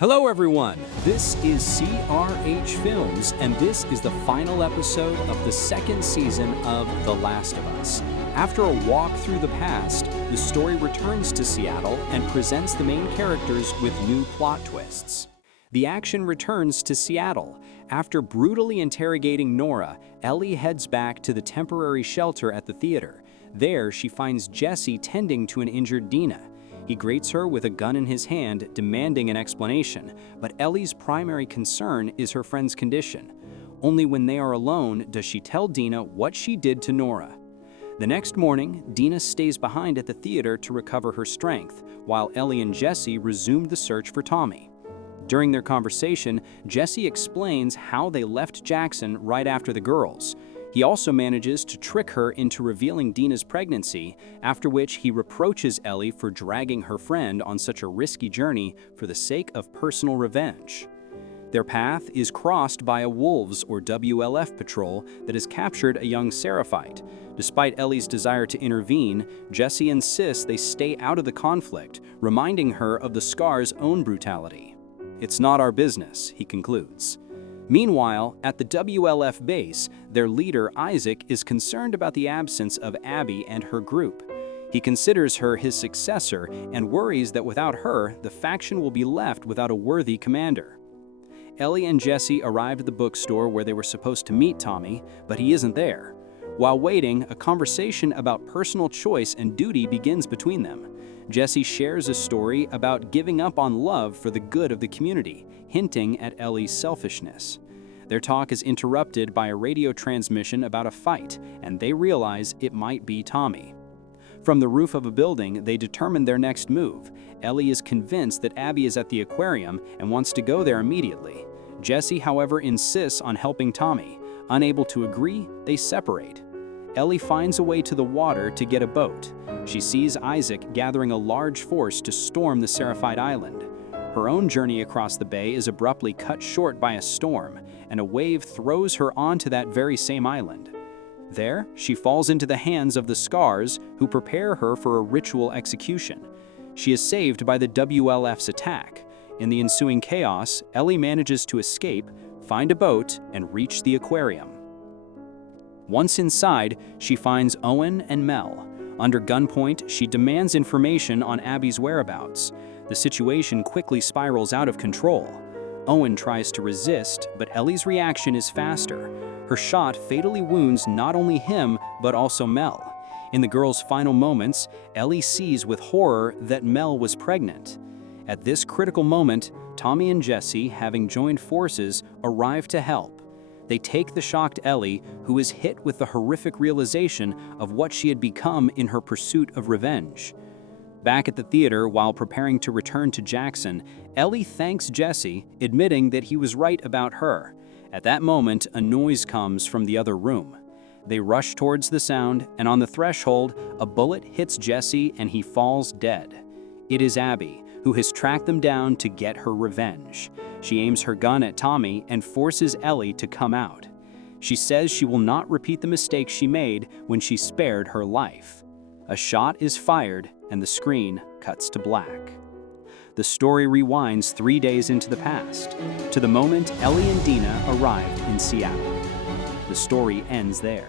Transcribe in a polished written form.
Hello everyone, this is CRH Films and this is the final episode of the second season of The Last of Us. After a walk through the past, the story returns to Seattle and presents the main characters with new plot twists. The action returns to Seattle. After brutally interrogating Nora, Ellie heads back to the temporary shelter at the theater. There, she finds Jesse tending to an injured Dinah. He greets her with a gun in his hand, demanding an explanation, but Ellie's primary concern is her friend's condition. Only when they are alone does she tell Dinah what she did to Nora. The next morning, Dinah stays behind at the theater to recover her strength, while Ellie and Jesse resume the search for Tommy. During their conversation, Jesse explains how they left Jackson right after the girls. He also manages to trick her into revealing Dinah's pregnancy, after which he reproaches Ellie for dragging her friend on such a risky journey for the sake of personal revenge. Their path is crossed by a Wolves or WLF patrol that has captured a young Seraphite. Despite Ellie's desire to intervene, Jesse insists they stay out of the conflict, reminding her of the Scar's own brutality. "It's not our business," he concludes. Meanwhile, at the WLF base, their leader, Isaac, is concerned about the absence of Abby and her group. He considers her his successor and worries that without her, the faction will be left without a worthy commander. Ellie and Jesse arrive at the bookstore where they were supposed to meet Tommy, but he isn't there. While waiting, a conversation about personal choice and duty begins between them. Jesse shares a story about giving up on love for the good of the community, hinting at Ellie's selfishness. Their talk is interrupted by a radio transmission about a fight, and they realize it might be Tommy. From the roof of a building, they determine their next move. Ellie is convinced that Abby is at the aquarium and wants to go there immediately. Jesse, however, insists on helping Tommy. Unable to agree, they separate. Ellie finds a way to the water to get a boat. She sees Isaac gathering a large force to storm the Seraphite island. Her own journey across the bay is abruptly cut short by a storm, and a wave throws her onto that very same island. There, she falls into the hands of the Scars, who prepare her for a ritual execution. She is saved by the WLF's attack. In the ensuing chaos, Ellie manages to escape, find a boat, and reach the aquarium. Once inside, she finds Owen and Mel. Under gunpoint, she demands information on Abby's whereabouts. The situation quickly spirals out of control. Owen tries to resist, but Ellie's reaction is faster. Her shot fatally wounds not only him, but also Mel. In the girl's final moments, Ellie sees with horror that Mel was pregnant. At this critical moment, Tommy and Jesse, having joined forces, arrive to help. They take the shocked Ellie, who is hit with the horrific realization of what she had become in her pursuit of revenge. Back at the theater, while preparing to return to Jackson, Ellie thanks Jesse, admitting that he was right about her. At that moment, a noise comes from the other room. They rush towards the sound, and on the threshold, a bullet hits Jesse and he falls dead. It is Abby, who has tracked them down to get her revenge. She aims her gun at Tommy and forces Ellie to come out. She says she will not repeat the mistake she made when she spared her life. A shot is fired and the screen cuts to black. The story rewinds 3 days into the past, to the moment Ellie and Dinah arrived in Seattle. The story ends there.